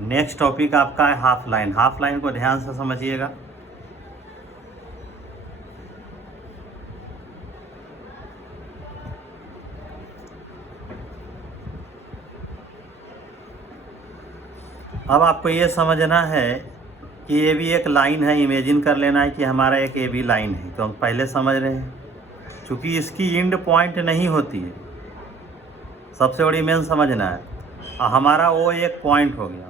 Next topic आपका है half line. Half line को ध्यान से समझिएगा। अब आपको ये समझना है कि ये भी एक लाइन है। इमेजिन कर लेना है कि हमारा एक ए बी लाइन है, तो हम पहले समझ रहे हैं। चूँकि इसकी एंड पॉइंट नहीं होती है, सबसे बड़ी मेन समझना है। हमारा वो एक पॉइंट हो गया,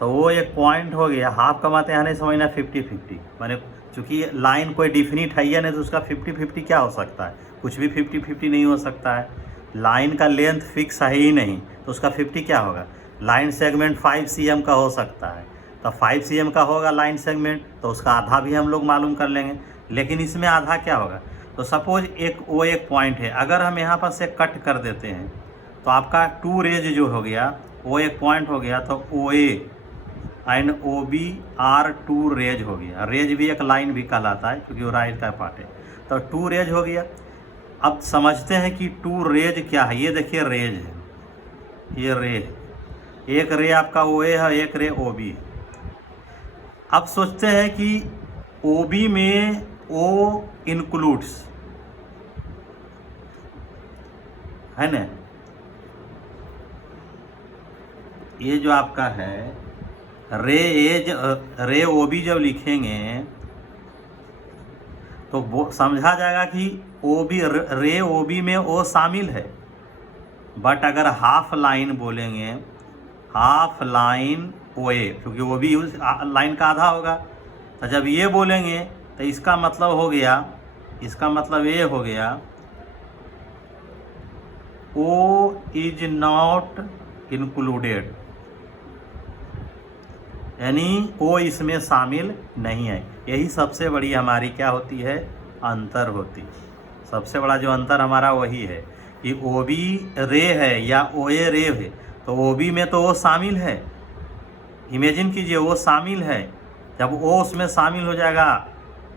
तो वो एक पॉइंट हो गया। हाफ का मतलब यहाँ नहीं समझना 50-50, माने चूँकि लाइन कोई डिफिनिट है या नहीं, तो उसका 50-50 क्या हो सकता है? कुछ भी 50-50 नहीं हो सकता है। लाइन का लेंथ फिक्स है ही नहीं, तो उसका 50 क्या होगा? लाइन सेगमेंट 5 cm का हो सकता है, तो 5 cm का होगा लाइन सेगमेंट, तो उसका आधा भी हम लोग मालूम कर लेंगे। लेकिन इसमें आधा क्या होगा? तो सपोज वो एक पॉइंट है, अगर हम यहाँ पर से कट कर देते हैं तो आपका 2 रेज जो हो गया वो एक पॉइंट हो गया, तो O A and O B are 2 rays हो गया। रेज भी एक लाइन भी कहलाता है क्योंकि वो राइट का पार्ट है, तो 2 रेज हो गया। अब समझते हैं कि 2 रेज क्या है। ये देखिए रेज है, ये रेज, एक रे आपका ओ ए है, एक रे ओ बी है। अब सोचते हैं कि ओ बी में ओ इंक्लूड्स है ना, ये जो आपका है रे ओ बी जब लिखेंगे तो वो समझा जाएगा कि ओ बी रे ओ बी में ओ शामिल है। बट अगर हाफ लाइन बोलेंगे, हाफ लाइन ओ ए, क्योंकि वो भी उस लाइन का आधा होगा, तो जब ये बोलेंगे तो इसका मतलब हो गया, इसका मतलब ये हो गया ओ इज नॉट इंक्लूडेड, यानी ओ इसमें शामिल नहीं है। यही सबसे बड़ी हमारी क्या होती है? अंतर होती है। सबसे बड़ा जो अंतर हमारा वही है कि ओ बी रे है या ओ ए रे है, तो ओ बी में तो वो शामिल है। इमेजिन कीजिए वो शामिल है, जब वो उसमें शामिल हो जाएगा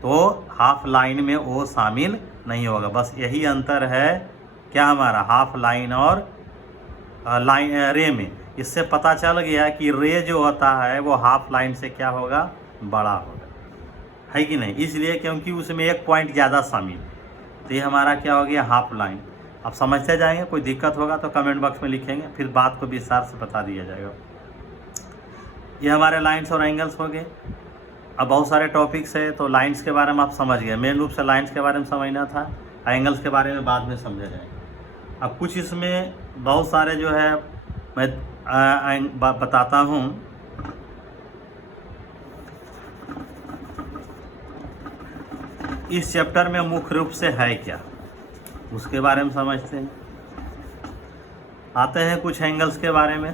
तो हाफ लाइन में वो शामिल नहीं होगा। बस यही अंतर है क्या हमारा हाफ लाइन और लाइन रे में। इससे पता चल गया कि रे जो होता है वो हाफ लाइन से क्या होगा? बड़ा होगा, है कि नहीं? इसलिए क्योंकि उसमें एक पॉइंट ज़्यादा शामिल, तो ये हमारा क्या हो गया? Half line. अब समझते जाएंगे, कोई दिक्कत होगा तो कमेंट बॉक्स में लिखेंगे, फिर बात को विस्तार से बता दिया जाएगा। ये हमारे लाइन्स और एंगल्स हो गए। अब बहुत सारे टॉपिक्स है, तो लाइन्स के बारे में आप समझ गए। मेन रूप से लाइन्स के बारे में समझना था, एंगल्स के बारे में बाद में समझा जाएगा। अब कुछ इसमें बहुत सारे जो है मैं बताता हूँ। इस चैप्टर में मुख्य रूप से है क्या, उसके बारे में समझते हैं। आते हैं कुछ एंगल्स के बारे में।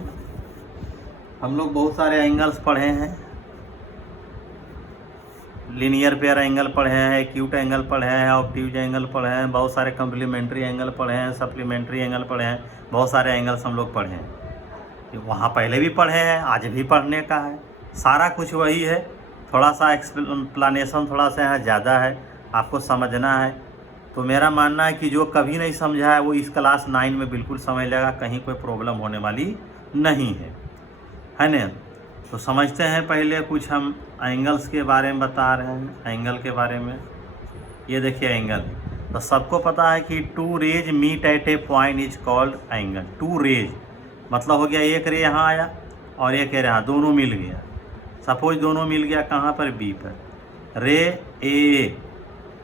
हम लोग बहुत सारे एंगल्स पढ़े हैं। लीनियर पेयर एंगल पढ़े हैं, एक्यूट एंगल पढ़े हैं, ऑब्ट्यूज एंगल पढ़े हैं, बहुत सारे कम्प्लीमेंट्री एंगल पढ़े हैं, सप्लीमेंट्री एंगल पढ़े हैं। बहुत सारे एंगल्स हम लोग पढ़े हैं। वहाँ पहले भी पढ़े हैं, आज भी पढ़ने का है। सारा कुछ वही है, थोड़ा सा एक्सप्लेनेशन थोड़ा सा यहाँ ज़्यादा है, आपको समझना है। तो मेरा मानना है कि जो कभी नहीं समझा है वो इस क्लास 9 में बिल्कुल समझ लेगा, कहीं कोई प्रॉब्लम होने वाली नहीं है ना। तो समझते हैं पहले कुछ हम एंगल्स के बारे में बता रहे हैं। एंगल के बारे में ये देखिए एंगल, तो सबको पता है कि 2 rays meet at a point is called angle. 2 rays मतलब हो गया एक रे यहाँ आया और एक रे यहाँ, दोनों मिल गया। सपोज दोनों मिल गया कहाँ पर? बी पर। रे ए,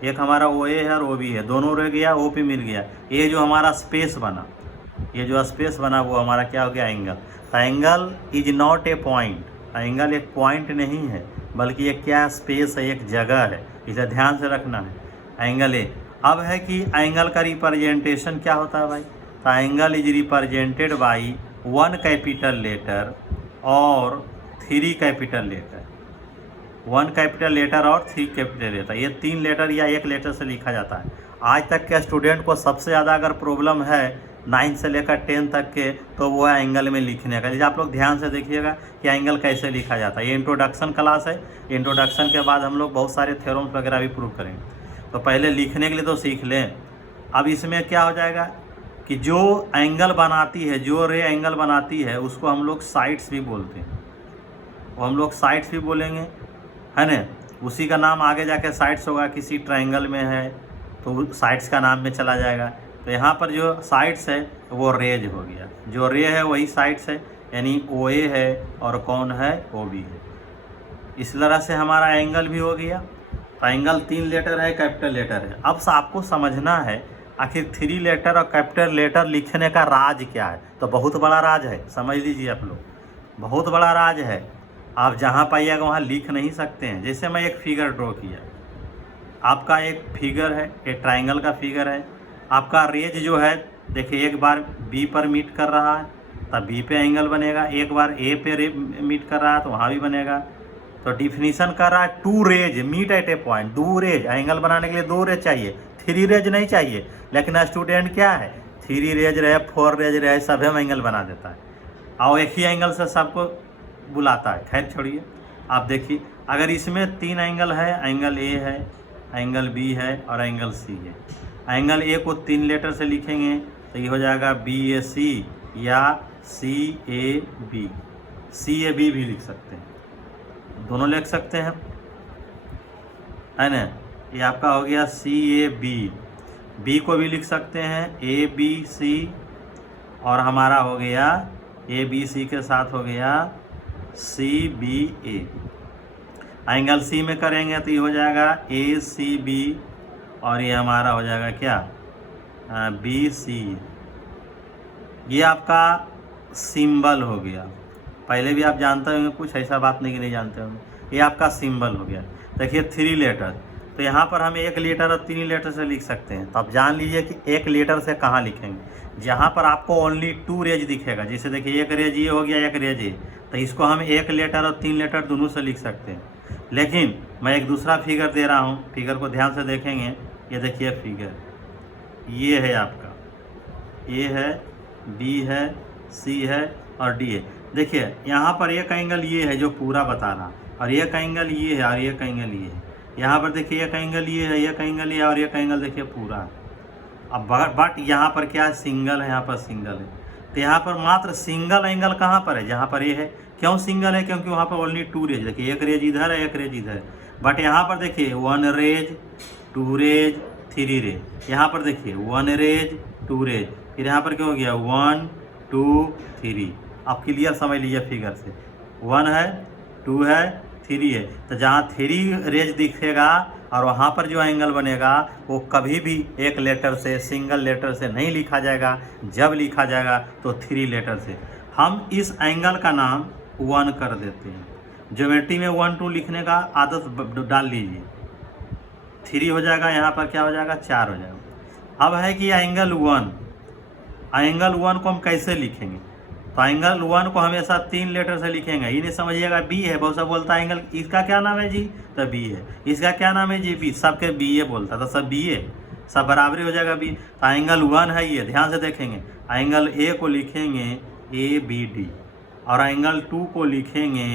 एक हमारा ओ ए है और ओ बी है, दोनों रह गया, ओ पे मिल गया। ये जो हमारा स्पेस बना, ये जो स्पेस बना वो हमारा क्या हो गया? एंगल। तो angle is not a point. Angle एक पॉइंट नहीं है, बल्कि एक क्या? स्पेस है, एक जगह है। इसे ध्यान से रखना है। Angle A. अब है कि एंगल का रिप्रेजेंटेशन क्या होता है भाई? तो angle is represented by 1 capital letter और 3 कैपिटल लेटर। 1 कैपिटल लेटर और 3 कैपिटल लेटर, ये 3 लेटर या 1 लेटर से लिखा जाता है। आज तक के स्टूडेंट को सबसे ज़्यादा अगर प्रॉब्लम है 9 से लेकर 10 तक के, तो वो है एंगल में लिखने का। जैसे आप लोग ध्यान से देखिएगा कि एंगल कैसे लिखा जाता है। ये इंट्रोडक्शन क्लास है, इंट्रोडक्शन के बाद हम लोग बहुत सारे थ्योरम्स वगैरह भी प्रूव करेंगे। तो पहले लिखने के लिए तो सीख लें। अब इसमें क्या हो जाएगा कि जो एंगल बनाती है, जो रे एंगल बनाती है, उसको हम लोग साइड्स भी बोलते हैं। वो हम लोग साइड्स भी बोलेंगे, है ना। उसी का नाम आगे जाके साइड्स होगा, किसी ट्रायंगल में है तो साइड्स का नाम में चला जाएगा। तो यहाँ पर जो साइड्स है वो रेज हो गया, जो रे है वही साइड्स है, यानी ओ ए है और कौन है, ओ बी है। इस तरह से हमारा एंगल भी हो गया। तो एंगल 3 लेटर है, कैपिटल लेटर है। अब आपको समझना है आखिर 3 लेटर और कैपिटल लेटर लिखने का राज क्या है। तो बहुत बड़ा राज है, समझ लीजिए आप लोग, बहुत बड़ा राज है। आप जहाँ पाइएगा वहाँ लिख नहीं सकते हैं। जैसे मैं एक फिगर ड्रॉ किया, आपका एक फिगर है, एक ट्रायंगल का फिगर है। आपका रेज जो है देखिए, एक बार बी पर मीट कर रहा है तब बी पे एंगल बनेगा, एक बार ए पे मीट कर रहा है तो वहाँ भी बनेगा। तो डिफिनीशन कर रहा है 2 rays meet at a point. 2 rays, angle बनाने के लिए 2 रेज चाहिए, 3 रेज नहीं चाहिए। लेकिन स्टूडेंट क्या है, 3 रेज रहे, 4 रेज रहे, सभी में एंगल बना देता है और एक ही एंगल से सबको बुलाता है। खैर छोड़िए, आप देखिए अगर इसमें 3 एंगल है, एंगल ए है, एंगल बी है और एंगल सी है। एंगल ए को 3 लेटर से लिखेंगे तो ये हो जाएगा बी ए सी या सी A B. C A B भी लिख सकते हैं, दोनों लिख सकते हैं, है ना। ये आपका हो गया सी ए बी। बी को भी लिख सकते हैं ए बी सी, और हमारा हो गया ए बी सी के साथ हो गया सी बी ए। एंगल सी में करेंगे तो ये हो जाएगा ए सी बी, और ये हमारा हो जाएगा क्या, बी सी। ये आपका सिंबल हो गया। पहले भी आप जानते होंगे, कुछ ऐसा बात नहीं कि नहीं जानते होंगे। ये आपका सिंबल हो गया। देखिए 3 लेटर, तो यहाँ पर हम 1 लेटर और 3 लेटर से लिख सकते हैं। तो आप जान लीजिए कि 1 लेटर से कहाँ लिखेंगे। जहाँ पर आपको ओनली 2 रेज दिखेगा, जैसे देखिए 1 रेज ये हो गया, 1 रेज ये, तो इसको हम 1 लेटर और 3 लेटर दोनों से लिख सकते हैं। लेकिन मैं एक दूसरा फिगर दे रहा हूँ, फिगर को ध्यान से देखेंगे। ये देखिए फिगर, ये है आपका, ए है, बी है, सी है और डी है। देखिए यहाँ पर एक एंगल ये है जो पूरा बता रहा, और एक एंगल ये है और एक एंगल ये है। यहाँ पर देखिए एक एंगल ये है, एक एंगल ये है और एक एंगल देखिए पूरा। अब बट यहाँ पर क्या है, सिंगल है, यहाँ पर सिंगल है। तो यहाँ पर मात्र सिंगल एंगल कहाँ पर है, जहाँ पर ये है। क्यों सिंगल है, क्योंकि वहाँ पर ओनली 2 रेज। देखिए 1 रेज इधर है, 1 रेज इधर है। बट यहाँ पर देखिए 1 रेज, 2 रेज, 3 रेज। यहाँ पर देखिए 1 रेज, 2 रेज, फिर यहाँ पर क्या हो गया 1 2 3। आप क्लियर समझ लीजिए फिगर से, 1 है, 2 है, 3 है। तो जहाँ 3 रेज दिखेगा और वहाँ पर जो एंगल बनेगा वो कभी भी 1 लेटर से, सिंगल लेटर से नहीं लिखा जाएगा। जब लिखा जाएगा तो 3 लेटर से। हम इस एंगल का नाम 1 कर देते हैं। ज्योमेट्री में 1 2 लिखने का आदत डाल लीजिए। 3 हो जाएगा, यहाँ पर क्या हो जाएगा 4 हो जाएगा। अब है कि एंगल 1, एंगल 1 को हम कैसे लिखेंगे। तो एंगल 1 को हमेशा 3 लेटर से लिखेंगे। ये नहीं समझिएगा बी है, बहुत सा बोलता है एंगल, इसका क्या नाम है जी, तो बी है। इसका क्या नाम है जी, बी। सबके बी ए बोलता था, सब बी ए, सब बराबरी हो जाएगा बी। तो एंगल 1 है ये, ध्यान से देखेंगे। एंगल ए को लिखेंगे ए बी डी, और एंगल 2 को लिखेंगे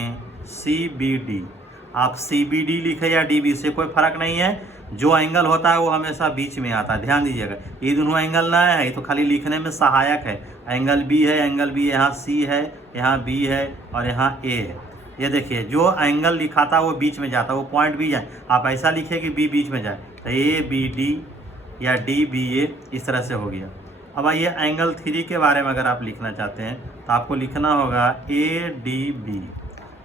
सी बी डी। आप सी बी डी लिखे या डी बी, से कोई फर्क नहीं है। जो एंगल होता है वो हमेशा बीच में आता है, ध्यान दीजिएगा। ये दोनों एंगल ना है, ये तो खाली लिखने में सहायक है। एंगल बी है, एंगल बी, यहाँ सी है, यहाँ बी है और यहाँ ए है। ये देखिए जो एंगल लिखा था वो बीच में जाता है, वो पॉइंट भी जाए। आप ऐसा लिखिए कि बी बीच में जाए, तो ए बी डी या डी बी ए, इस तरह से हो गया। अब आइए एंगल 3 के बारे में अगर आप लिखना चाहते हैं तो आपको लिखना होगा ए डी बी,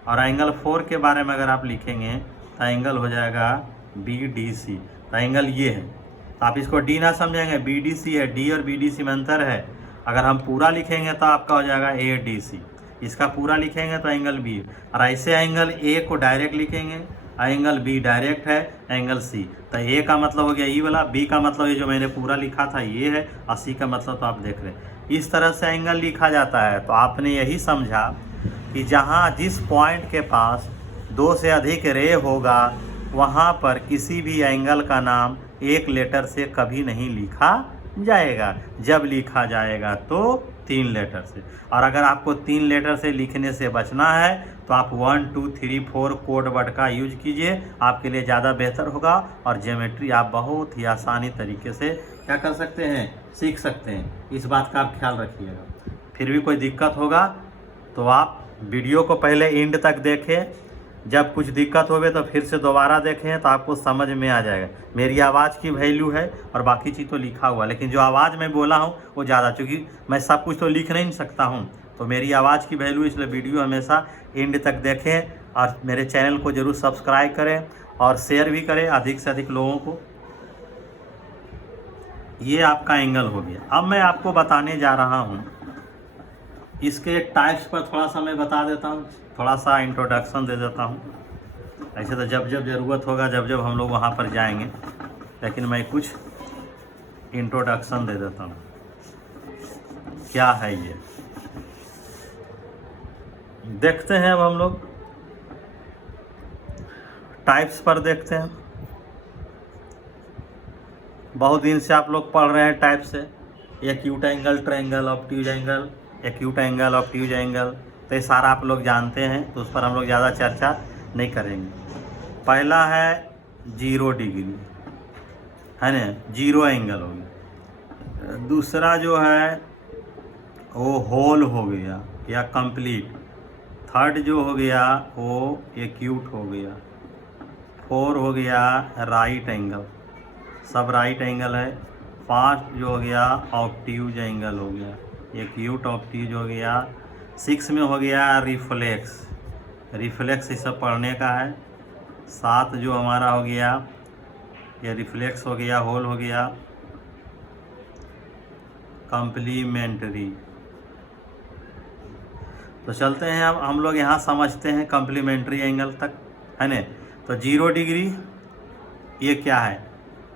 और एंगल 4 के बारे में अगर आप लिखेंगे तो एंगल हो जाएगा बी डी सी। तो एंगल ये है, तो आप इसको डी ना समझेंगे, बी डी सी है। डी और बी डी सी में अंतर है। अगर हम पूरा लिखेंगे तो आपका हो जाएगा ए डी सी। इसका पूरा लिखेंगे तो एंगल बी, और ऐसे एंगल ए को डायरेक्ट लिखेंगे, एंगल बी डायरेक्ट है एंगल सी। तो ए का मतलब हो गया ई वाला, बी का मतलब ये जो मैंने पूरा लिखा था ये है, और सी का मतलब तो आप देख रहे हैं। इस तरह से एंगल लिखा जाता है। तो आपने यही समझा कि जहाँ जिस पॉइंट के पास 2 से अधिक रे होगा वहाँ पर किसी भी एंगल का नाम 1 लेटर से कभी नहीं लिखा जाएगा। जब लिखा जाएगा तो 3 लेटर से। और अगर आपको 3 लेटर से लिखने से बचना है तो आप 1 2 3 4 कोड वर्ड का यूज कीजिए, आपके लिए ज़्यादा बेहतर होगा। और ज्योमेट्री आप बहुत ही आसानी तरीके से क्या कर सकते हैं, सीख सकते हैं। इस बात का आप ख्याल रखिएगा। फिर भी कोई दिक्कत होगा तो आप वीडियो को पहले एंड तक देखें, जब कुछ दिक्कत होवे तो फिर से दोबारा देखें तो आपको समझ में आ जाएगा। मेरी आवाज़ की वैल्यू है और बाकी चीज़ तो लिखा हुआ, लेकिन जो आवाज़ मैं बोला हूँ वो ज़्यादा, क्योंकि मैं सब कुछ तो लिख नहीं सकता हूँ, तो मेरी आवाज़ की वैल्यू, इसलिए वीडियो हमेशा एंड तक देखें और मेरे चैनल को ज़रूर सब्सक्राइब करें और शेयर भी करें अधिक से अधिक लोगों को। ये आपका एंगल हो गया। अब मैं आपको बताने जा रहा हूँ इसके टाइप्स पर, थोड़ा सा मैं बता देता हूँ, थोड़ा सा इंट्रोडक्शन दे देता हूँ। ऐसे तो जब जब ज़रूरत होगा, जब जब हम लोग वहाँ पर जाएंगे, लेकिन मैं कुछ इंट्रोडक्शन दे देता हूँ। क्या है ये देखते हैं। अब हम लोग टाइप्स पर देखते हैं। बहुत दिन से आप लोग पढ़ रहे हैं टाइप से, acute angle, triangle, obtuse angle, acute angle, obtuse angle, तो ये सारा आप लोग जानते हैं, तो उस पर हम लोग ज़्यादा चर्चा नहीं करेंगे। पहला है 0 डिग्री, है ना, 0 एंगल हो गया। दूसरा जो है वो होल हो गया या कंप्लीट। थर्ड जो हो गया वो एक्यूट हो गया। 4 हो गया राइट एंगल, सब राइट एंगल है। 5 जो हो गया ऑब्ट्यूज एंगल हो गया, एक्यूट ऑब्ट्यूज हो गया। 6 में हो गया रिफ्लेक्स, रिफ्लेक्स ये सब पढ़ने का है। 7 जो हमारा हो गया ये रिफ्लेक्स हो गया, होल हो गया। कम्प्लीमेंट्री, तो चलते हैं अब हम लोग यहाँ समझते हैं कम्प्लीमेंट्री एंगल तक, है ना। तो 0 डिग्री ये क्या है,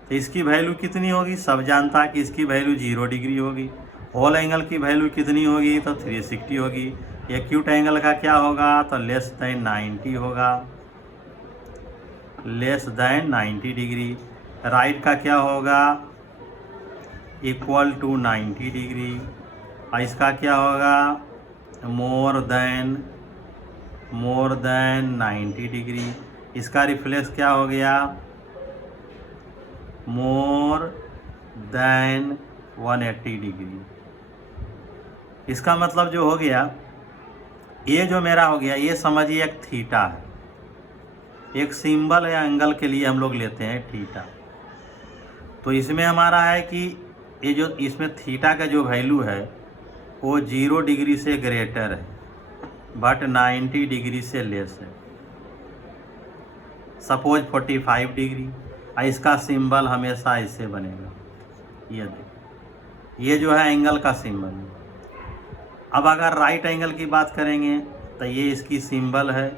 तो इसकी वैल्यू कितनी होगी, सब जानता है कि इसकी वैल्यू 0 डिग्री होगी। होल एंगल की वैल्यू कितनी होगी, तो 360 होगी। एक्यूट एंगल का क्या होगा, तो लेस देन 90 होगा, लेस देन 90 डिग्री। राइट का क्या होगा, इक्वल टू 90 डिग्री। और इसका क्या होगा, मोर देन 90 डिग्री। इसका रिफ्लेक्स क्या हो गया, मोर देन 180 डिग्री। इसका मतलब जो हो गया, ये जो मेरा हो गया, ये समझिए एक थीटा है, एक सिंबल या एंगल के लिए हम लोग लेते हैं थीटा। तो इसमें हमारा है कि ये जो इसमें थीटा का जो वैल्यू है वो 0 डिग्री से ग्रेटर है बट 90 डिग्री से लेस है। सपोज 45 डिग्री, और इसका सिंबल हमेशा ऐसे बनेगा, ये देखिए, ये जो है एंगल का सिंबल है। अब अगर राइट एंगल की बात करेंगे तो ये इसकी सिंबल है,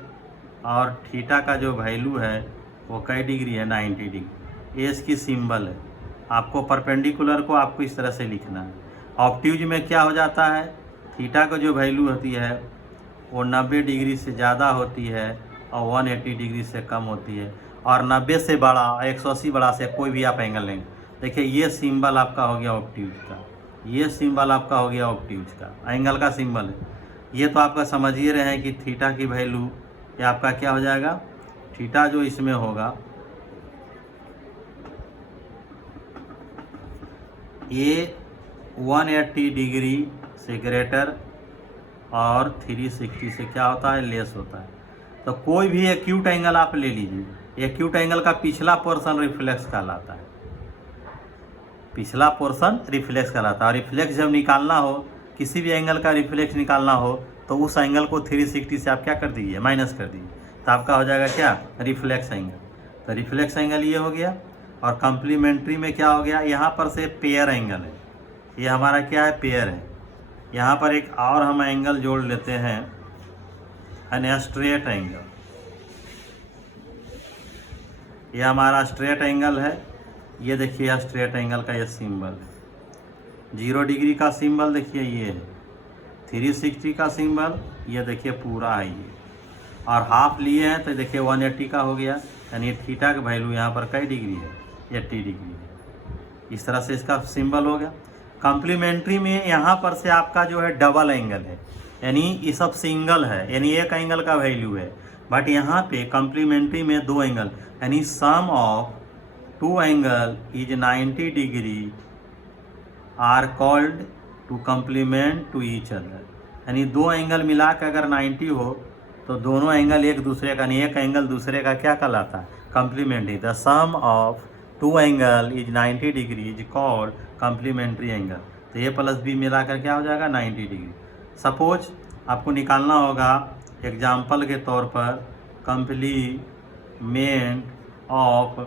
और थीटा का जो वैल्यू है वो कई डिग्री है, 90 डिग्री, ये इसकी सिंबल है। आपको परपेंडिकुलर को आपको इस तरह से लिखना है। ऑब्ट्यूज में क्या हो जाता है, थीटा का जो वैल्यू होती है वो 90 डिग्री से ज़्यादा होती है और 180 डिग्री से कम होती है, और 90 से बड़ा, 180 बड़ा से कोई भी आप एंगल लेंगे। देखिए ये सिंबल आपका हो गया ऑब्ट्यूज का, ये सिंबल आपका हो गया ऑब्ट्यूज का, एंगल का सिंबल है। ये तो आपका समझ ही रहे हैं कि थीटा की वैल्यू ये आपका क्या हो जाएगा, थीटा जो इसमें होगा ये 180 डिग्री से ग्रेटर और 360 से क्या होता है, लेस होता है। तो कोई भी एक्यूट एंगल आप ले लीजिए, एक्यूट एंगल का पिछला पोर्शन रिफ्लेक्स कहलाता है, पिछला पोर्शन रिफ्लेक्स कहलाता है। और रिफ्लेक्स जब निकालना हो, किसी भी एंगल का रिफ्लेक्स निकालना हो, तो उस एंगल को 360 से आप क्या कर दीजिए, माइनस कर दीजिए, तो आपका हो जाएगा क्या, रिफ्लेक्स एंगल। तो रिफ्लेक्स एंगल ये हो गया। और कम्प्लीमेंट्री में क्या हो गया, यहाँ पर से पेयर एंगल है, ये हमारा क्या है, पेयर है। यहाँ पर एक और हम एंगल जोड़ लेते हैं, एन स्ट्रेट एंगल, ये हमारा स्ट्रेट एंगल है। ये देखिए स्ट्रेट एंगल का ये सिंबल है, 0 डिग्री का सिंबल देखिए ये है, 360 का सिंबल ये देखिए पूरा है ये, और हाफ लिए हैं तो देखिए 180 का हो गया, यानी थीटा का वैल्यू यहाँ पर कई डिग्री है, 80 डिग्री है। इस तरह से इसका सिंबल हो गया। कम्प्लीमेंट्री में यहाँ पर से आपका जो है डबल एंगल है, यानी ये सब सिंगल है, यानी एक एंगल का वैल्यू है। बट यहाँ पे कम्प्लीमेंट्री में 2 एंगल, यानी sum of 2 angle is 90 degree are called two complement to each other. यानी दो एंगल मिला के अगर 90 हो तो दोनों एंगल एक दूसरे का नहीं, एक एंगल दूसरे का क्या कहलाता है? Complementary. The sum of two angle is 90 degree is called complementary angle. तो ए प्लस बी मिलाकर क्या हो जाएगा? 90 डिग्री। सपोज आपको निकालना होगा एग्जाम्पल के तौर पर कम्प्लीमेंट ऑफ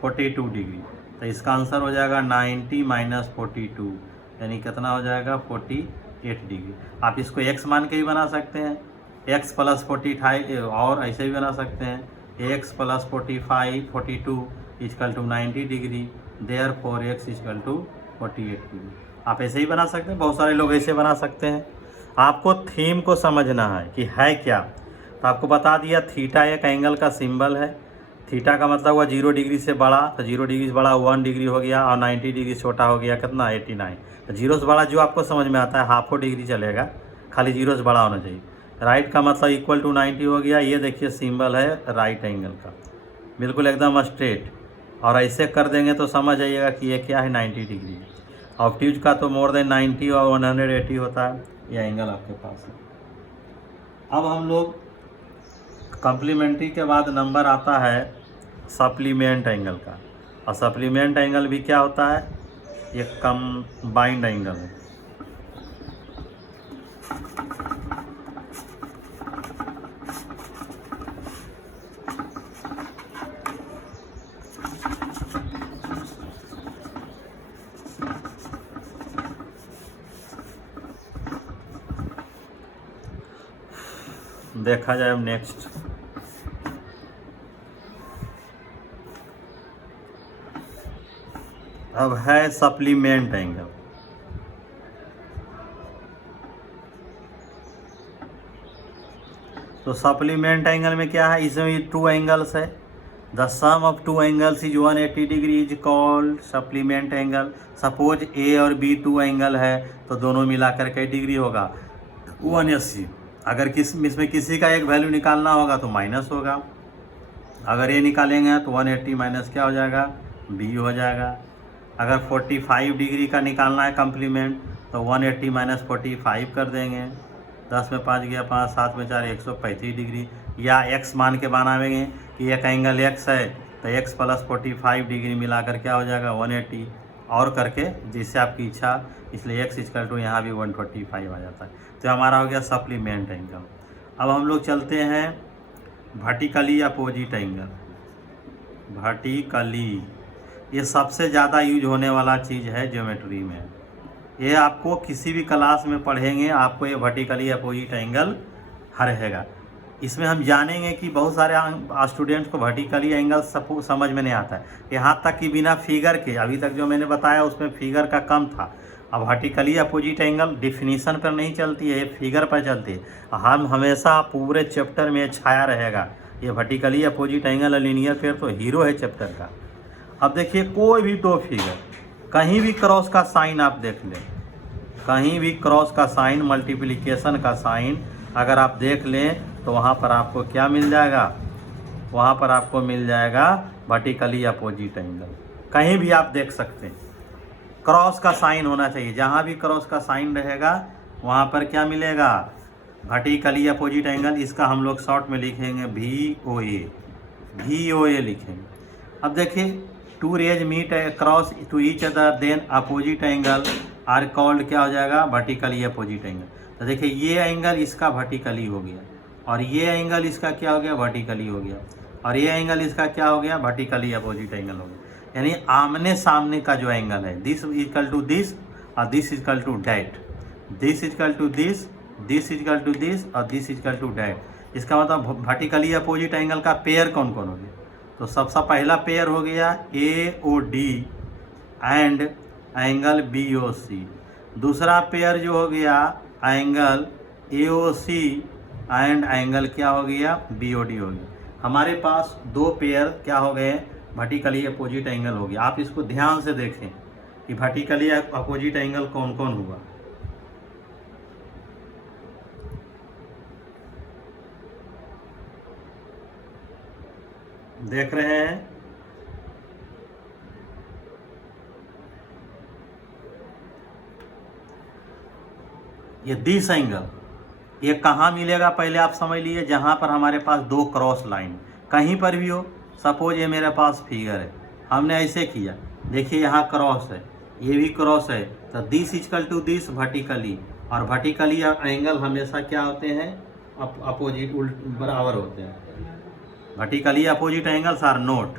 42 डिग्री, तो इसका आंसर हो जाएगा 90 माइनस 42, यानी कितना हो जाएगा? 48 डिग्री। आप इसको x मान के भी बना सकते हैं, x प्लस 45, और ऐसे भी बना सकते हैं x plus 42 equal to 90 degree, therefore x equal to 48 degree. आप ऐसे ही बना सकते हैं, बहुत सारे लोग ऐसे बना सकते हैं। आपको थीम को समझना है कि है क्या। तो आपको बता दिया थीटा एक एंगल का सिंबल है। थीटा का मतलब हुआ 0 डिग्री से बड़ा, तो 0 डिग्री से बड़ा 1 डिग्री हो गया, और 90 डिग्री से छोटा हो गया कितना? 89। तो 0 से बड़ा जो आपको समझ में आता है हाफ डिग्री चलेगा, खाली 0 से बड़ा होना चाहिए। राइट का मतलब इक्वल टू 90 हो गया। ये देखिए सिंबल है राइट एंगल का, बिल्कुल एकदम स्ट्रेट, और ऐसे कर देंगे तो समझ जाइएगा कि ये क्या है? 90 डिग्री। ऑब्ट्यूज का तो मोर देन 90 और 180 होता है। ये एंगल आपके पास है। अब हम लोग कम्प्लीमेंट्री के बाद नंबर आता है सप्लीमेंट एंगल का, और सप्लीमेंट एंगल भी क्या होता है? ये कंबाइंड एंगल है। देखा जाए अब नेक्स्ट। अब है सप्लीमेंट एंगल। तो सप्लीमेंट एंगल में क्या है? इसमें टू एंगल्स है। The sum of two angles is 180 degree is called supplement angle. Suppose a और बी टू एंगल है, तो दोनों मिलाकर के डिग्री होगा 180। अगर इसमें किसी का एक वैल्यू निकालना होगा तो माइनस होगा। अगर ए निकालेंगे तो 180 माइनस क्या हो जाएगा? बी हो जाएगा। अगर 45 डिग्री का निकालना है कम्प्लीमेंट, तो 180 माइनस 45 कर देंगे। 10 में 5 गया 5, 7 में 4 135 डिग्री। या x मान के बनावेंगे कि एक एंगल x है, तो x प्लस 45 डिग्री मिलाकर क्या हो जाएगा? 180, और करके जिससे आपकी इच्छा, इसलिए x इक्वल टू यहाँ भी 125 आ जाता है। तो हमारा हो गया सप्लीमेंट एंगल। अब हम लोग चलते हैं वर्टिकली अपोजिट एंगल। वर्टिकली, ये सबसे ज़्यादा यूज होने वाला चीज़ है ज्योमेट्री में। ये आपको किसी भी क्लास में पढ़ेंगे, आपको ये वर्टिकली अपोजिट एंगल रहेगा। इसमें हम जानेंगे कि बहुत सारे स्टूडेंट्स को वर्टिकली एंगल समझ में नहीं आता है, यहाँ तक कि बिना फिगर के। अभी तक जो मैंने बताया उसमें फिगर का कम था। अब वर्टिकली अपोजिट एंगल डिफिनीशन पर नहीं चलती है, ये फिगर पर चलती है। हम हमेशा पूरे चैप्टर में छाया रहेगा ये वर्टिकली अपोजिट एंगल और लीनियर पेयर, तो हीरो है चैप्टर का। अब देखिए कोई भी दो फिगर, कहीं भी क्रॉस का साइन आप देख लें, कहीं भी क्रॉस का साइन, मल्टीप्लिकेशन का साइन अगर आप देख लें, तो वहाँ पर आपको क्या मिल जाएगा? वहाँ पर आपको मिल जाएगा वर्टिकली अपोजिट एंगल। कहीं भी आप देख सकते हैं, क्रॉस का साइन होना चाहिए। जहाँ भी क्रॉस का साइन रहेगा वहाँ पर क्या मिलेगा? Vertically opposite angle. इसका हम लोग शॉर्ट में लिखेंगे VOA, VOA लिखेंगे। अब देखिए two rays meet cross to each other then opposite angle are called क्या हो जाएगा? Vertically opposite angle. तो देखिए ये एंगल इसका वर्टिकली हो गया, और ये एंगल इसका क्या हो गया? वर्टिकली हो गया, और ये एंगल इसका क्या हो गया? वर्टिकली अपोजिट एंगल हो गया। यानी आमने सामने का जो एंगल है, दिस इक्वल टू दिस और this equal to that, this equal to this, this equal to this और दिस इक्वल टू डैट। इसका मतलब वर्टिकली अपोजिट एंगल का पेयर कौन कौन हो गया? तो सबसे पहला पेयर हो गया AOD एंड एंगल BOC। दूसरा पेयर जो हो गया एंगल AOC एंड एंगल क्या हो गया? BOD हो गया। हमारे पास दो पेयर क्या हो गए? वर्टिकली अपोजिट एंगल हो गया। आप इसको ध्यान से देखें कि वर्टिकली अपोजिट एंगल कौन कौन हुआ। देख रहे हैं? ये दिस एंगल, ये कहाँ मिलेगा पहले आप समझ लीजिए, जहाँ पर हमारे पास दो क्रॉस लाइन कहीं पर भी हो। सपोज ये मेरे पास फिगर है, हमने ऐसे किया, देखिए यहाँ क्रॉस है, ये भी क्रॉस है, तो this equal to this vertically, और वर्टिकली एंगल हमेशा क्या होते हैं, अपोजिट बराबर होते हैं। Vertically opposite angles are note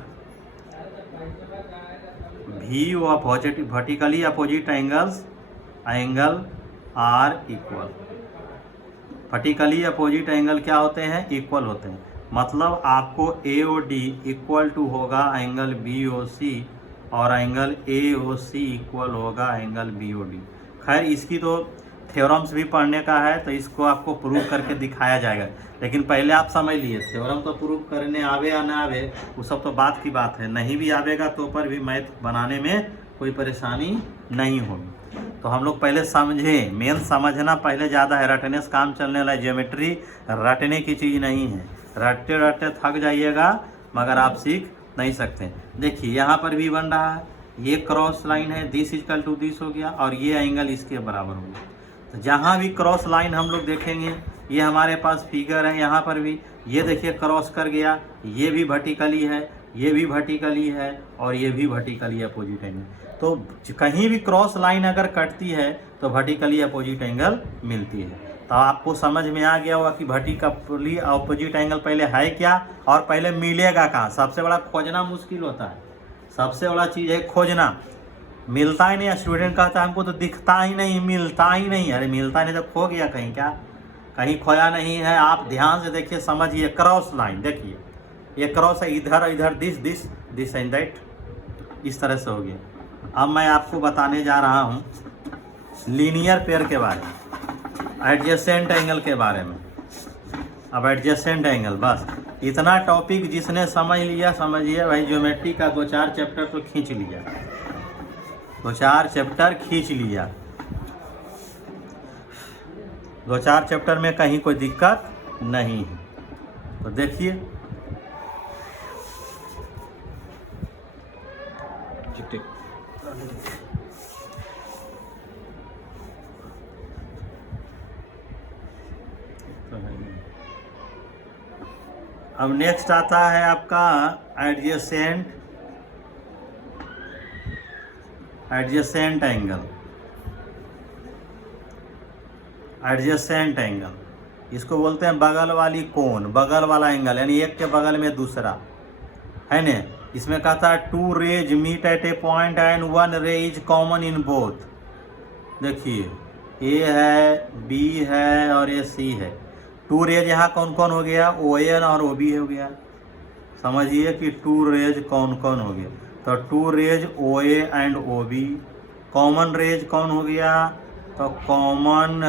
we of vertically opposite angle are equal. Vertically opposite angle क्या होते हैं, इक्वल होते हैं। मतलब आपको A O D equal to होगा एंगल बी ओ सी, और एंगल ए ओ सी इक्वल होगा एंगल बी ओ डी। खैर इसकी तो थ्योरम्स भी पढ़ने का है, तो इसको आपको प्रूव करके दिखाया जाएगा, लेकिन पहले आप समझ लिए थ्योरम तो प्रूव करने आवे या ना आवे वो सब तो बात की बात है, नहीं भी आवेगा तो पर भी मैथ बनाने में कोई परेशानी नहीं होगी। तो हम लोग पहले समझें, मेन समझना पहले ज़्यादा है, रटने से काम चलने वाला है। ज्योमेट्री रटने की चीज़ नहीं है, रटते रटते थक जाइएगा मगर आप सीख नहीं सकते। देखिए यहाँ पर भी बन रहा है, ये क्रॉस लाइन है, दिस इक्वल टू दिस हो गया, और ये एंगल इसके बराबर हो गया। तो जहाँ भी क्रॉस लाइन हम लोग देखेंगे, ये हमारे पास फिगर है, यहाँ पर भी ये देखिए क्रॉस कर गया, ये भी वर्टिकली है, ये भी वर्टिकली है, और ये भी वर्टिकली अपोजिट एंगल। तो कहीं भी क्रॉस लाइन अगर कटती है तो वर्टिकली अपोजिट एंगल मिलती है। तो आपको समझ में आ गया होगा कि वर्टिकली अपोजिट एंगल पहले है क्या और पहले मिलेगा कहाँ। सबसे बड़ा खोजना मुश्किल होता है, सबसे बड़ा चीज़ है खोजना, मिलता ही नहीं। स्टूडेंट कहता है हमको तो दिखता ही नहीं, मिलता ही नहीं। अरे मिलता नहीं तो खो गया कहीं, क्या कहीं खोया नहीं है। आप ध्यान से देखिए, समझिए, क्रॉस लाइन देखिए, ये क्रॉस है, इधर इधर this this this and that, इस तरह से हो गया। अब मैं आपको बताने जा रहा हूँ लीनियर पेयर के बारे में, एडजेसेंट एंगल के बारे में। अब एडजेसेंट एंगल, बस इतना टॉपिक जिसने समझ लिया समझिए भाई, ज्योमेट्री का 2-4 चैप्टर तो खींच लिया, 2-4 चैप्टर खींच लिया। 2-4 चैप्टर में कहीं कोई दिक्कत नहीं है। तो देखिए, अब नेक्स्ट आता है आपका एडजेसेंट एंगल। एडजेसेंट एंगल इसको बोलते हैं बगल वाली कोण, बगल वाला एंगल, यानी एक के बगल में दूसरा है न। इसमें कहता है 2 rays meet at a point and 1 ray is common in both. देखिए ए है, बी है और ये सी है। 2 रेज यहाँ कौन कौन हो गया, ओ एन और ओ बी हो गया। समझिए कि 2 रेज कौन कौन हो गया, तो 2 rays O A and O B. Common rays कौन हो गया, तो कॉमन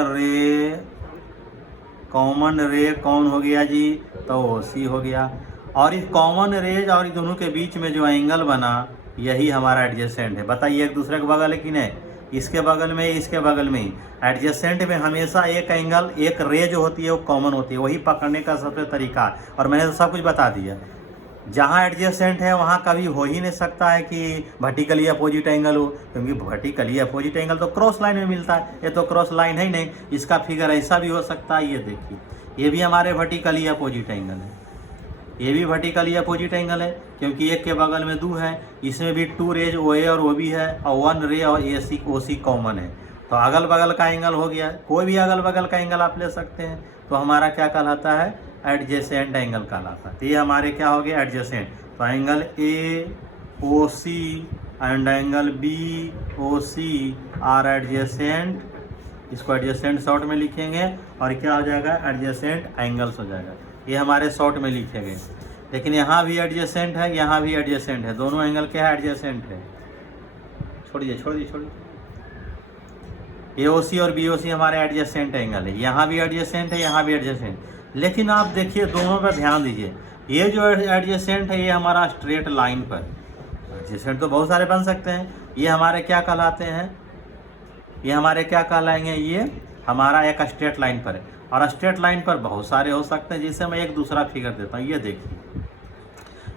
रे कौन हो गया जी, तो ओ सी हो गया। और इस कॉमन रेज और इन दोनों के बीच में जो एंगल बना, यही हमारा एडजेसेंट है। बताइए एक दूसरे के बगल है कि नहीं, इसके बगल में, इसके बगल में ही। एडजेसेंट में हमेशा एक एंगल, एक रे जो होती है वो कॉमन होती है, वही पकड़ने का सबसे तरीका है। और मैंने तो सब कुछ बता दिया। जहाँ एडजेसेंट है वहाँ कभी हो ही नहीं सकता है कि वर्टिकली अपोजिट एंगल हो, क्योंकि वर्टिकली अपोजिट एंगल तो क्रॉस लाइन में मिलता है, ये तो क्रॉस लाइन है ही नहीं। इसका फिगर ऐसा भी हो सकता है, ये देखिए, ये भी हमारे वर्टिकली अपोजिट एंगल है, ये भी वर्टिकली अपोजिट एंगल है, क्योंकि एक के बगल में 2 है। इसमें भी 2 रेज ओ ए और ओ बी है, और 1 रे और ए सी ओ सी कॉमन है। तो अगल बगल का एंगल हो गया, कोई भी अगल बगल का एंगल आप ले सकते हैं, तो हमारा क्या कहलाता है, एडजेसेंट एंगल कहलाता है। तो ये हमारे क्या हो गया, एडजेसेंट। तो angle A O C and angle B O C are adjacent. इसको एडजेसेंट शॉर्ट में लिखेंगे और क्या हो जाएगा, एडजेसेंट एंगल्स हो जाएगा। ये हमारे शॉर्ट में लिखे गए। लेकिन यहाँ भी एडजेसेंट है, यहाँ भी एडजेसेंट है, दोनों एंगल क्या है, एडजेसेंट है। छोड़िए छोड़िए छोड़िए, ए ओ सी और बी ओ सी हमारे एडजेसेंट एंगल है, यहाँ भी एडजेसेंट है, यहाँ भी एडजेसेंट। लेकिन आप देखिए दोनों पर ध्यान दीजिए, ये जो एडजेसेंट है ये हमारा स्ट्रेट लाइन पर, एडजेसेंट तो बहुत सारे बन सकते हैं, ये हमारे क्या कहलाते हैं, ये हमारे क्या कहलाएंगे, ये हमारा एक स्ट्रेट लाइन पर है। और स्ट्रेट लाइन पर बहुत सारे हो सकते हैं, जिससे मैं एक दूसरा फिगर देता हूँ। ये देखिए,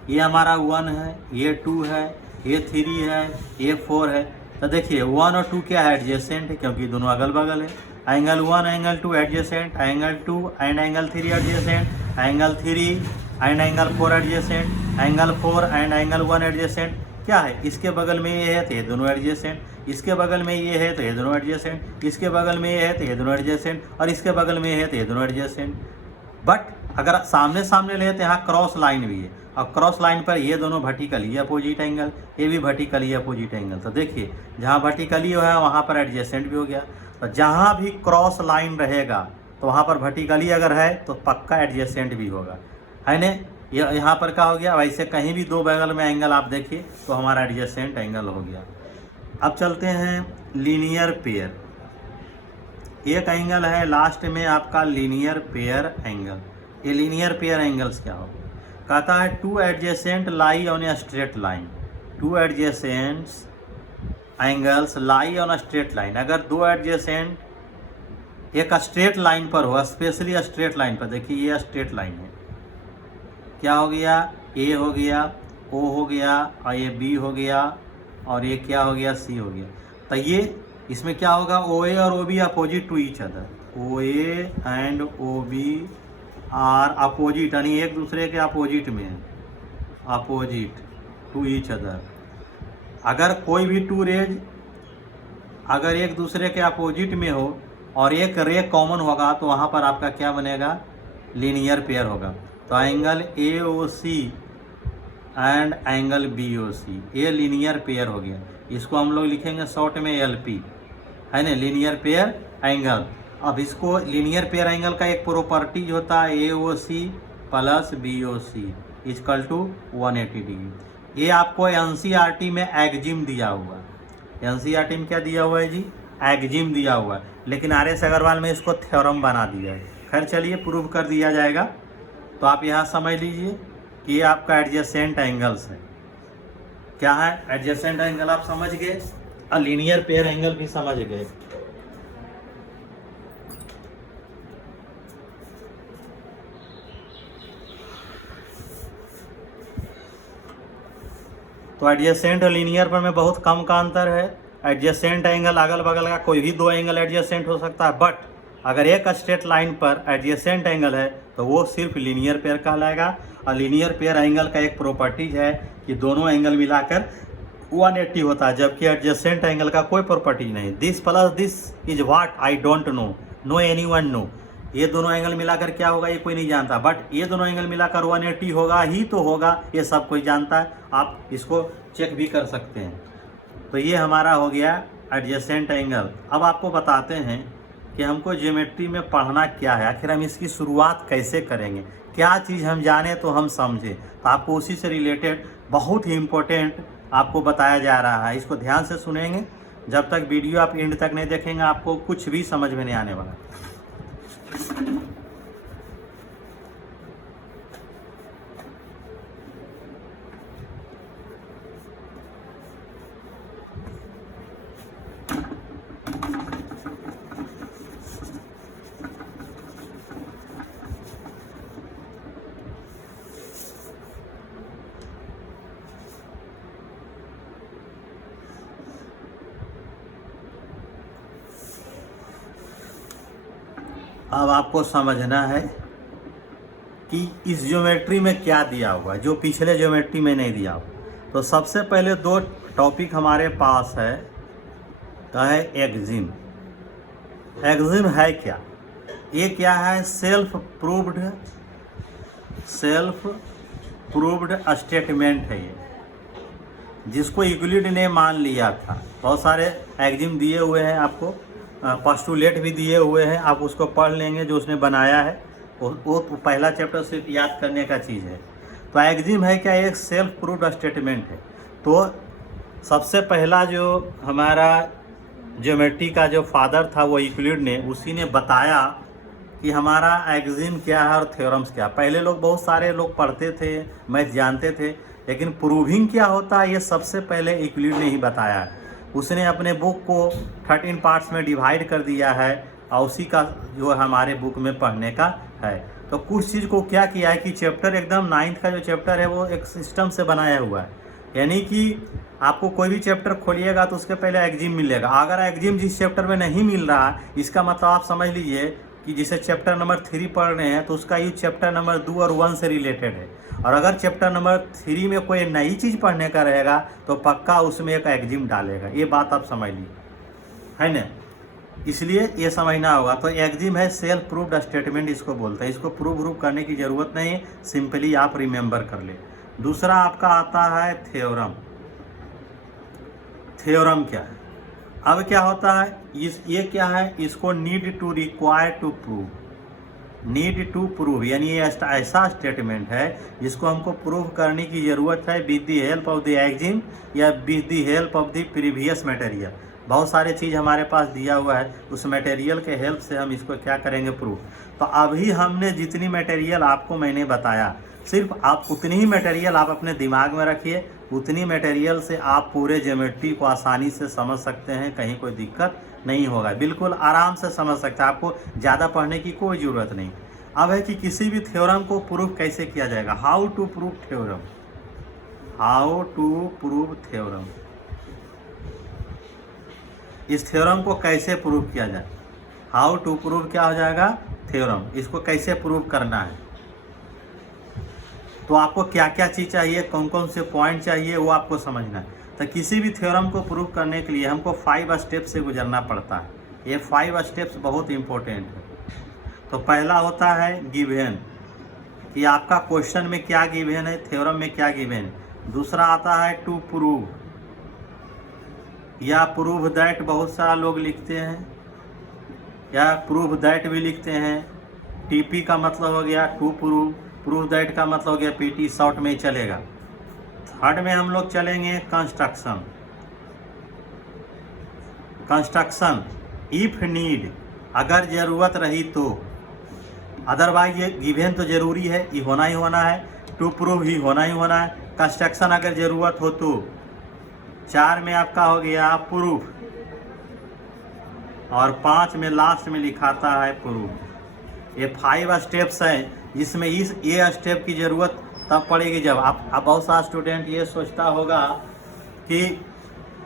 ये हमारा 1 है, ये 2 है, ये 3 है, ये 4 है। तो देखिए 1 और 2 क्या है, एडजेसेंट है, क्योंकि दोनों अगल बगल है। Angle 1 angle 2 adjacent, angle 2 and angle 3 adjacent, angle 3 and angle 4 adjacent, angle 4 and angle 1 adjacent. क्या है, इसके बगल में ये है तो ये दोनों एडजेसेंट, इसके बगल में ये है तो ये दोनों एडजेसेंट, इसके बगल में ये है तो ये दोनों एडजेसेंट, और इसके बगल में ये है तो ये दोनों एडजेसेंट। बट अगर सामने सामने ले तो यहाँ क्रॉस लाइन भी है, और क्रॉस लाइन पर ये दोनों वर्टिकली अपोजिट एंगल, ये भी वर्टिकली अपोजिट एंगल। तो देखिए जहाँ वर्टिकली है वहाँ पर एडजेसेंट भी हो गया। तो जहाँ भी क्रॉस लाइन रहेगा तो वहाँ पर वर्टिकली अगर है तो पक्का एडजेसेंट भी होगा, है ना। यहाँ पर क्या हो गया, वैसे कहीं भी दो बगल में एंगल आप देखिए तो हमारा एडजेसेंट एंगल हो गया। अब चलते हैं लीनियर पेयर। एक एंगल है लास्ट में आपका लीनियर पेयर एंगल। ये लीनियर पेयर एंगल्स क्या हो, कहता है two adjacent lie on a straight line, two adjacents angles lie on a straight line. अगर दो एडजेसेंट एक स्ट्रेट लाइन पर हो, स्पेशली स्ट्रेट लाइन पर, देखिए ये स्ट्रेट लाइन है, क्या हो गया, ए हो गया, ओ हो गया, और ये बी हो गया, और ये क्या हो गया, सी हो गया। तो ये इसमें क्या होगा, ओ ए और O B opposite to each other, O A and O B are opposite, यानी एक दूसरे के अपोजिट में है, अपोजिट टू ईच अदर। अगर कोई भी टू रेज अगर एक दूसरे के अपोजिट में हो और एक रे कॉमन होगा तो वहाँ पर आपका क्या बनेगा, लीनियर पेयर होगा। तो angle A O C and angle B O c, ये लीनियर पेयर हो गया। इसको हम लोग लिखेंगे शॉर्ट में एल पी, है ना, लीनियर पेयर एंगल। अब इसको लीनियर पेयर एंगल का एक प्रॉपर्टीज होता है a O c plus b O C equal to 180 degree. ये आपको एनसीईआरटी में एक्जिम दिया हुआ है। एनसीईआरटी में क्या दिया हुआ है जी, एक्जिम दिया हुआ है, लेकिन आर.एस. अग्रवाल में इसको थ्योरम बना दिया है। खैर चलिए प्रूव कर दिया जाएगा। तो आप यहाँ समझ लीजिए कि ये आपका एडजेसेंट एंगल्स है। क्या है, एडजेसेंट एंगल आप समझ गए और लीनियर पेयर एंगल भी समझ गए। तो एडजेसेंट और लीनियर पर में बहुत कम का अंतर है। एडजेसेंट एंगल अगल बगल का कोई भी दो एंगल एडजेसेंट हो सकता है, बट अगर एक स्ट्रेट लाइन पर एडजेसेंट एंगल है तो वो सिर्फ लीनियर पेयर कहलाएगा। और लीनियर पेयर एंगल का एक प्रॉपर्टीज है कि दोनों एंगल मिलाकर 180 होता है, जबकि एडजेसेंट एंगल का कोई प्रॉपर्टीज नहीं। This plus this is what I don't know, no anyone no. ये दोनों एंगल मिलाकर क्या होगा ये कोई नहीं जानता, बट ये दोनों एंगल मिलाकर 180 होगा ही तो होगा, ये सब कोई जानता है। आप इसको चेक भी कर सकते हैं। तो ये हमारा हो गया एडजेसेंट एंगल। अब आपको बताते हैं कि हमको ज्योमेट्री में पढ़ना क्या है, आखिर हम इसकी शुरुआत कैसे करेंगे, क्या चीज़ हम जाने तो हम समझे। तो आपको उसी से रिलेटेड बहुत ही इम्पोर्टेंट आपको बताया जा रहा है। इसको ध्यान से सुनेंगे, जब तक वीडियो आप एंड तक नहीं देखेंगे आपको कुछ भी समझ में नहीं आने वाला। अब आपको समझना है कि इस ज्योमेट्री में क्या दिया हुआ है जो पिछले ज्योमेट्री में नहीं दिया हुआ। तो सबसे पहले दो टॉपिक हमारे पास है, तो है एक्जिम। एक्जिम है क्या, ये क्या है, सेल्फ प्रूव्ड स्टेटमेंट है ये, जिसको यूक्लिड ने मान लिया था। बहुत सारे एक्जिम दिए हुए हैं आपको, पोस्टुलेट भी दिए हुए हैं, आप उसको पढ़ लेंगे जो उसने बनाया है। वो पहला चैप्टर सिर्फ याद करने का चीज़ है। तो एक्जिम है क्या, एक सेल्फ प्रूव्ड स्टेटमेंट है। तो सबसे पहला जो हमारा ज्योमेट्री का जो फादर था वो यूक्लिड ने, उसी ने बताया कि हमारा एक्जिम क्या है और थ्योरम्स क्या। पहले लोग बहुत सारे लोग पढ़ते थे, मैथ जानते थे, लेकिन प्रूविंग क्या होता है ये सबसे पहले यूक्लिड ने ही बताया है। उसने अपने बुक को 13 पार्ट्स में डिवाइड कर दिया है और उसी का जो हमारे बुक में पढ़ने का है। तो कुछ चीज़ को क्या किया है कि चैप्टर एकदम 9th का जो चैप्टर है वो एक सिस्टम से बनाया हुआ है। यानी कि आपको कोई भी चैप्टर खोलिएगा तो उसके पहले एग्जिम मिलेगा। अगर एग्जिम जिस चैप्टर में नहीं मिल रहा, इसका मतलब आप समझ लीजिए कि जिसे चैप्टर नंबर 3 पढ़ रहे हैं तो उसका यूज चैप्टर नंबर 2 और 1 से रिलेटेड है। और अगर चैप्टर नंबर 3 में कोई नई चीज़ पढ़ने का रहेगा तो पक्का उसमें एक एग्जिम डालेगा। ये बात आप समझ लीजिए, है ना। इसलिए ये समझना होगा। तो एग्जिम है सेल्फ प्रूव्ड स्टेटमेंट इसको बोलते हैं। इसको प्रूव करने की ज़रूरत नहीं है, सिंपली आप रिमेंबर कर ले। दूसरा आपका आता है थ्योरम। थ्योरम क्या है? अब क्या होता है, ये क्या है, इसको need to, require to prove, need to prove, यानी ये ऐसा स्टेटमेंट है जिसको हमको प्रूव करने की ज़रूरत है with the help of the exam या with the help of the previous material. बहुत सारे चीज़ हमारे पास दिया हुआ है, उस मटेरियल के हेल्प से हम इसको क्या करेंगे, प्रूव। तो अभी हमने जितनी मटेरियल आपको मैंने बताया, सिर्फ आप उतनी ही मटेरियल आप अपने दिमाग में रखिए, उतनी मटेरियल से आप पूरे ज्योमेट्री को आसानी से समझ सकते हैं, कहीं कोई दिक्कत नहीं होगा, बिल्कुल आराम से समझ सकते हैं। आपको ज़्यादा पढ़ने की कोई ज़रूरत नहीं। अब है कि किसी भी थ्योरम को प्रूव कैसे किया जाएगा, how to prove theorem, how to prove theorem. इस थ्योरम को कैसे प्रूव किया जाए, हाउ टू प्रूव क्या हो जाएगा, थ्योरम। इसको कैसे प्रूव करना है, तो आपको क्या क्या चीज़ चाहिए, कौन कौन से पॉइंट चाहिए, वो आपको समझना है। तो किसी भी थ्योरम को प्रूव करने के लिए हमको 5 स्टेप से गुजरना पड़ता है। ये 5 स्टेप्स बहुत इंपॉर्टेंट है। तो पहला होता है गिवन, कि आपका क्वेश्चन में क्या गिवन है, थ्योरम में क्या गिवन है। दूसरा आता है टू प्रूव या प्रूव दैट, बहुत सारा लोग लिखते हैं, या प्रूव दैट भी लिखते हैं। टीपी का मतलब हो गया टू प्रूव, प्रूव दैट का मतलब हो गया पीटी, शॉर्ट में ही चलेगा। थर्ड में हम लोग चलेंगे कंस्ट्रक्शन। कंस्ट्रक्शन इफ नीड, अगर ज़रूरत रही तो, अदरवाइज ये गिवन तो ज़रूरी है, ये होना ही होना है, टू प्रूव ही होना ही होना है। कंस्ट्रक्शन अगर ज़रूरत हो तो। 4 में आपका हो गया प्रूफ, और 5 में लास्ट में लिखाता है प्रूफ। ये 5 स्टेप्स हैं जिसमें ये स्टेप की ज़रूरत तब पड़ेगी जब आप बहुत सारा स्टूडेंट ये सोचता होगा कि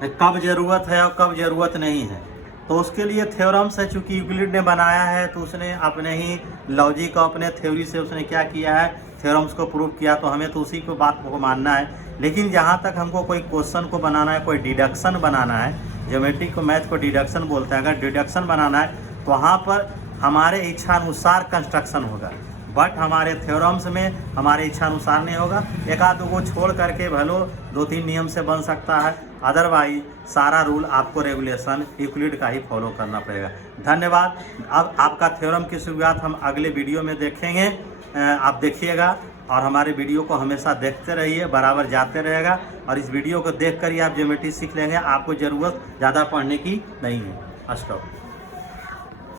कब ज़रूरत है और कब ज़रूरत नहीं है। तो उसके लिए थ्योरम्स है, चूँकि यूक्लिड ने बनाया है तो उसने अपने ही लॉजिक और अपने थ्योरी से उसने क्या किया है, थ्योरम्स को प्रूव किया। तो हमें तो उसी को बात को मानना है। लेकिन जहाँ तक हमको कोई क्वेश्चन को बनाना है, कोई डिडक्शन बनाना है, ज्योमेट्री को मैथ को डिडक्शन बोलते हैं, अगर डिडक्शन बनाना है तो वहाँ पर हमारे इच्छानुसार कंस्ट्रक्शन होगा। बट हमारे थ्योरम्स में हमारे इच्छानुसार नहीं होगा, एक आध को छोड़ करके भलो 2-3 नियम से बन सकता है, अदरवाइज सारा रूल आपको रेगुलेशन यूक्लिड का ही फॉलो करना पड़ेगा। धन्यवाद। अब आपका थ्योरम की शुरुआत हम अगले वीडियो में देखेंगे, आप देखिएगा और हमारे वीडियो को हमेशा देखते रहिए, बराबर जाते रहेगा। और इस वीडियो को देख कर ही आप ज्योमेट्री सीख लेंगे, आपको ज़रूरत ज़्यादा पढ़ने की नहीं है। स्टॉप।